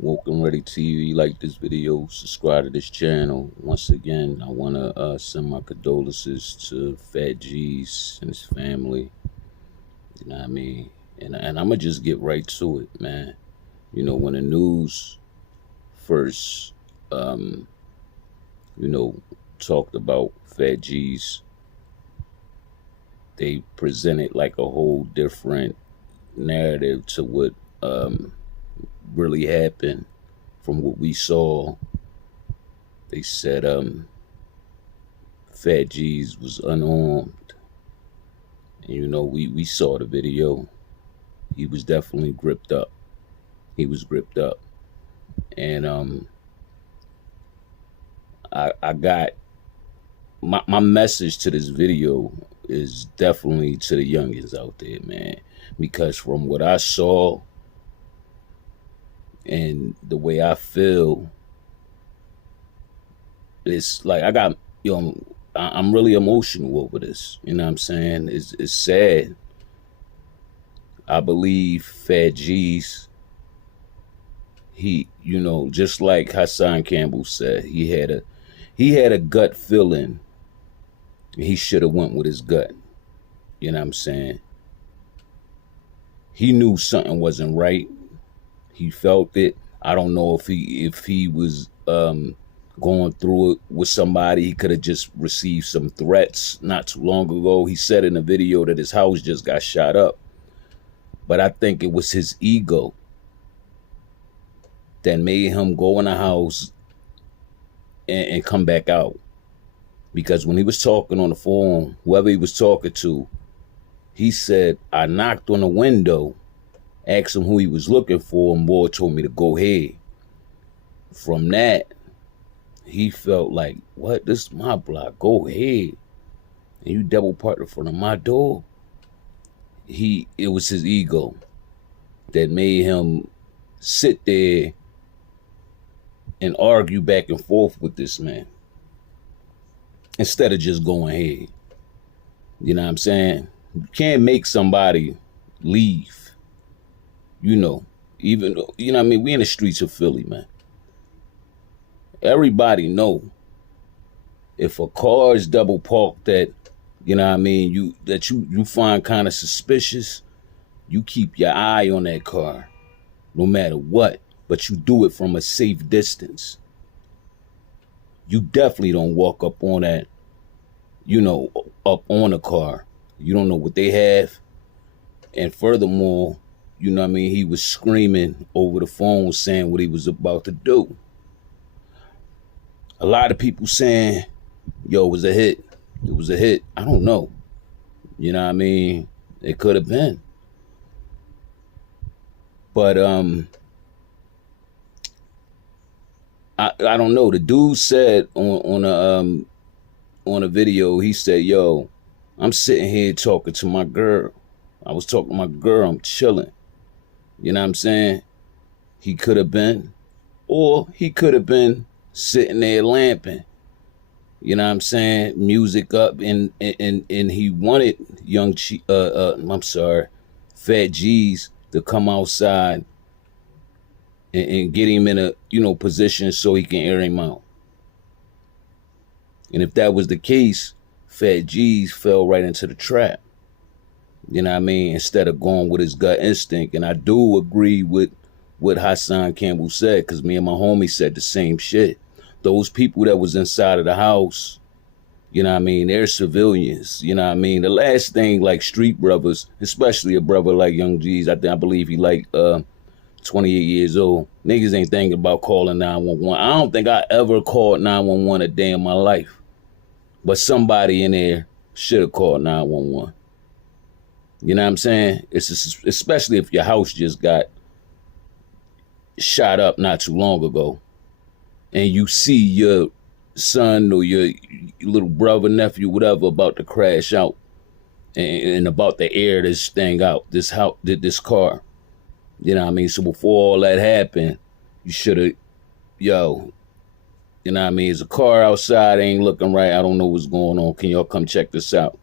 Woke and Ready TV. Like this video, subscribe to this channel. Once again, I want to send my condolences to Phat G's and his family. You know what I mean? And I'm going to just get right to it, man. You know, when the news first, you know, talked about Phat G's, they presented like a whole different narrative to what really happened from what we saw. They said Phat G's was unarmed. And you know, we saw the video. He was definitely gripped up. He was gripped up. And I got my message to this video is definitely to the youngins out there, man. Because from what I saw and the way I feel, it's like I'm really emotional over this. You know what I'm saying? It's sad. I believe Phat G's, he, you know, just like Hassan Campbell said, he had a gut feeling. He should have went with his gut. You know what I'm saying? He knew something wasn't right. He felt it. I don't know if he was going through it with somebody. He could have just received some threats not too long ago. He said in a video that his house just got shot up. But I think it was his ego that made him go in the house and come back out. Because when he was talking on the phone, whoever he was talking to, he said, I knocked on the window, asked him who he was looking for, and boy told me to go ahead. From that, he felt like, what? This is my block. Go ahead. And you double parked in front of my door? It was his ego that made him sit there and argue back and forth with this man instead of just going ahead. You know what I'm saying? You can't make somebody leave. You know, even, you know what I mean? We in the streets of Philly, man. Everybody know if a car is double parked that, you know what I mean, you find kind of suspicious, you keep your eye on that car no matter what, but you do it from a safe distance. You definitely don't walk up on that, you know, up on a car. You don't know what they have. And furthermore, you know what I mean, he was screaming over the phone saying what he was about to do. A lot of people saying, yo, it was a hit. It was a hit. I don't know. You know what I mean? It could have been. But I don't know. The dude said on a video, he said, yo, I'm sitting here talking to my girl. I was talking to my girl, I'm chilling. You know what I'm saying? He could have been, or he could have been sitting there lamping. You know what I'm saying? Music up, and he wanted Phat G's to come outside and get him in a, you know, position so he can air him out. And if that was the case, Phat G's fell right into the trap. You know what I mean? Instead of going with his gut instinct. And I do agree with what Hassan Campbell said, because me and my homie said the same shit. Those people that was inside of the house, you know what I mean, they're civilians. You know what I mean? The last thing, like street brothers, especially a brother like Young G's, I believe he like 28 years old. Niggas ain't thinking about calling 911. I don't think I ever called 911 a day in my life. But somebody in there should have called 911. You know what I'm saying? Especially if your house just got shot up not too long ago, and you see your son or your little brother, nephew, whatever, about to crash out and about to air this thing out, this car. You know what I mean? So before all that happened, you should have, yo, you know what I mean? There's a car outside, ain't looking right. I don't know what's going on. Can y'all come check this out?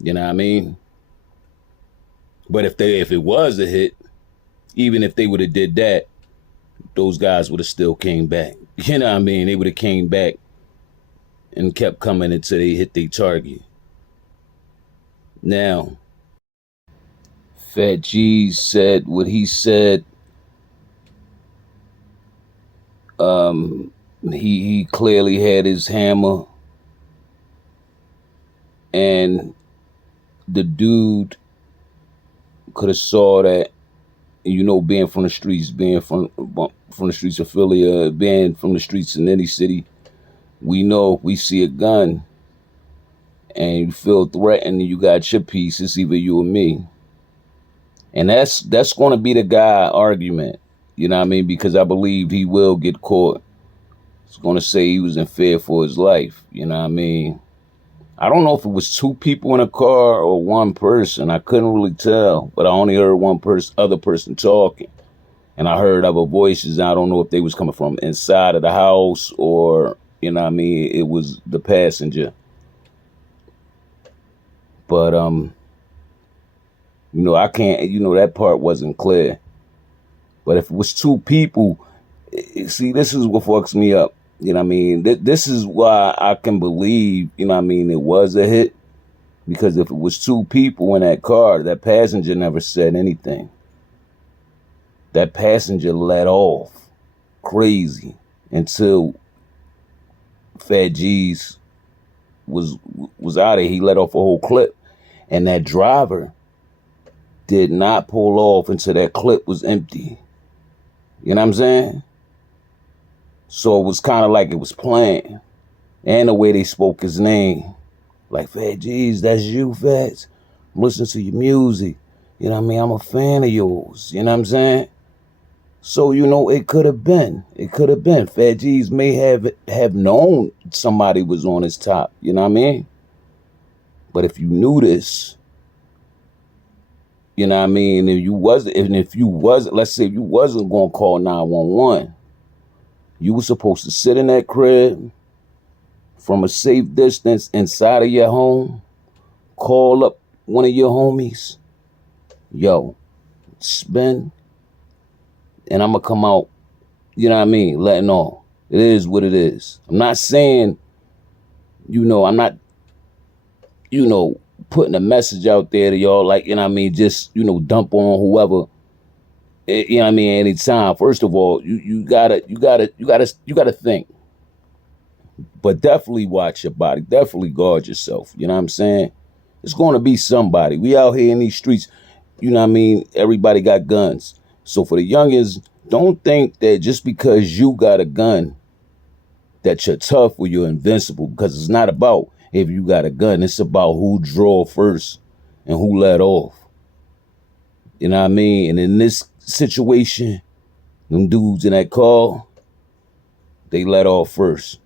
You know what I mean? But if it was a hit, even if they would have did that, those guys would have still came back. You know what I mean? They would have came back and kept coming until they hit their target. Now, Fat G said what he said. He clearly had his hammer, and the dude could have saw that. You know, being from the streets, being from the streets of Philly, being from the streets in any city, we know if we see a gun and you feel threatened and you got your piece, it's either you or me. And that's going to be the guy argument. You know what I mean? Because I believe he will get caught. It's going to say he was in fear for his life. You know what I mean? I don't know if it was two people in a car or one person. I couldn't really tell, but I only heard one other person talking. And I heard other voices. I don't know if they was coming from inside of the house or, you know what I mean, it was the passenger. But, I can't, that part wasn't clear. But if it was two people, see, this is what fucks me up. You know what I mean? This is why I can believe, you know what I mean, it was a hit. Because if it was two people in that car, that passenger never said anything. That passenger let off crazy until Fat G's was out of it. He let off a whole clip. And that driver did not pull off until that clip was empty. You know what I'm saying? So it was kind of like it was planned. And the way they spoke his name. Like, Fat G's, that's you, Fats. I'm listening to your music. You know what I mean? I'm a fan of yours. You know what I'm saying? So, it could have been. It could have been. Fat G's may have known somebody was on his top. You know what I mean? But if you knew this, you know what I mean? If you wasn't, let's say if you wasn't going to call 911, you were supposed to sit in that crib from a safe distance inside of your home, call up one of your homies, yo, spin, and I'm going to come out, you know what I mean, letting off. It is what it is. I'm not saying, I'm not, putting a message out there to y'all, like, you know what I mean, just, dump on whoever, you know what I mean, anytime. First of all, you gotta think. But definitely watch your body. Definitely guard yourself. You know what I'm saying? It's going to be somebody. We out here in these streets, you know what I mean? Everybody got guns. So for the youngins, don't think that just because you got a gun that you're tough or you're invincible, because it's not about if you got a gun. It's about who draw first and who let off. You know what I mean? And in this situation, them dudes in that car, they let off first.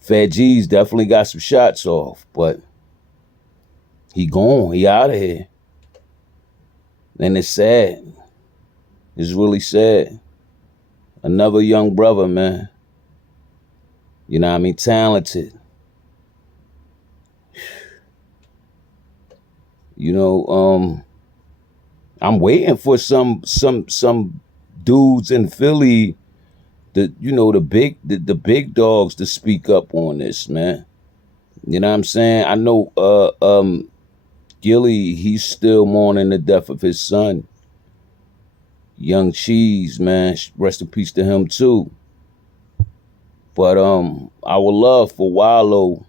Fat G's definitely got some shots off, but he gone. He out of here. And it's sad. It's really sad. Another young brother, man. You know what I mean? Talented. I'm waiting for some dudes in Philly, the big dogs to speak up on this, man. You know what I'm saying? I know Gilly, he's still mourning the death of his son. Young Cheese, man. Rest in peace to him too. But I would love for Wallow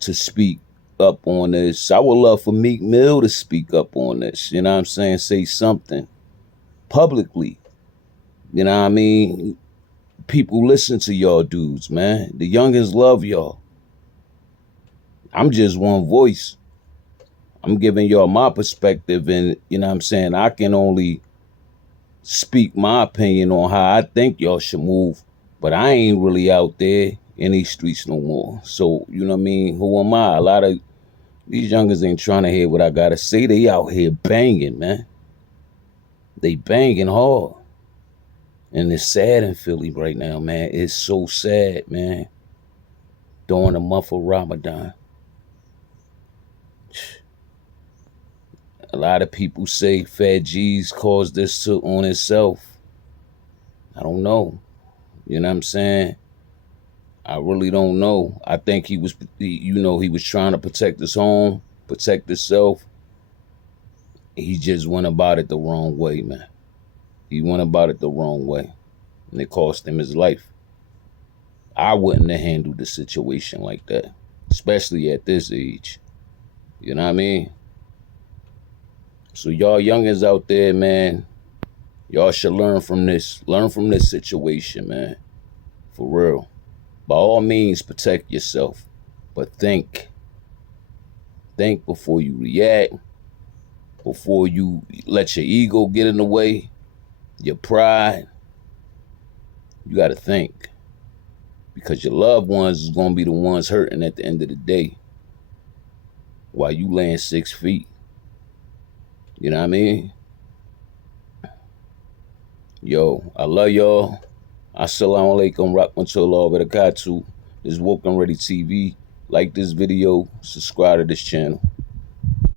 to speak up on this. I would love for Meek Mill to speak up on this. You know what I'm saying? Say something publicly. You know what I mean? People listen to y'all dudes, man. The youngins love y'all. I'm just one voice. I'm giving y'all my perspective, and you know what I'm saying? I can only speak my opinion on how I think y'all should move, but I ain't really out there in these streets no more. So, you know what I mean? Who am I? A lot of these youngers ain't trying to hear what I gotta say. They out here banging, man. They banging hard. And it's sad in Philly right now, man. It's so sad, man. During the month of Ramadan. A lot of people say Fat G's caused this on himself. I don't know. You know what I'm saying? I really don't know. I think he was, he was trying to protect his home, protect himself. He just went about it the wrong way, man. He went about it the wrong way, and it cost him his life. I wouldn't have handled the situation like that, especially at this age. You know what I mean? So y'all youngins out there, man, y'all should learn from this. Learn from this situation, man. For real. By all means, protect yourself. But think. Think before you react. Before you let your ego get in the way. Your pride. You got to think. Because your loved ones is going to be the ones hurting at the end of the day. While you laying 6 feet. You know what I mean? Yo, I love y'all. Assalamu alaikum rahmatullahi wa barakatuh. This is Woke and Ready TV. Like this video, subscribe to this channel.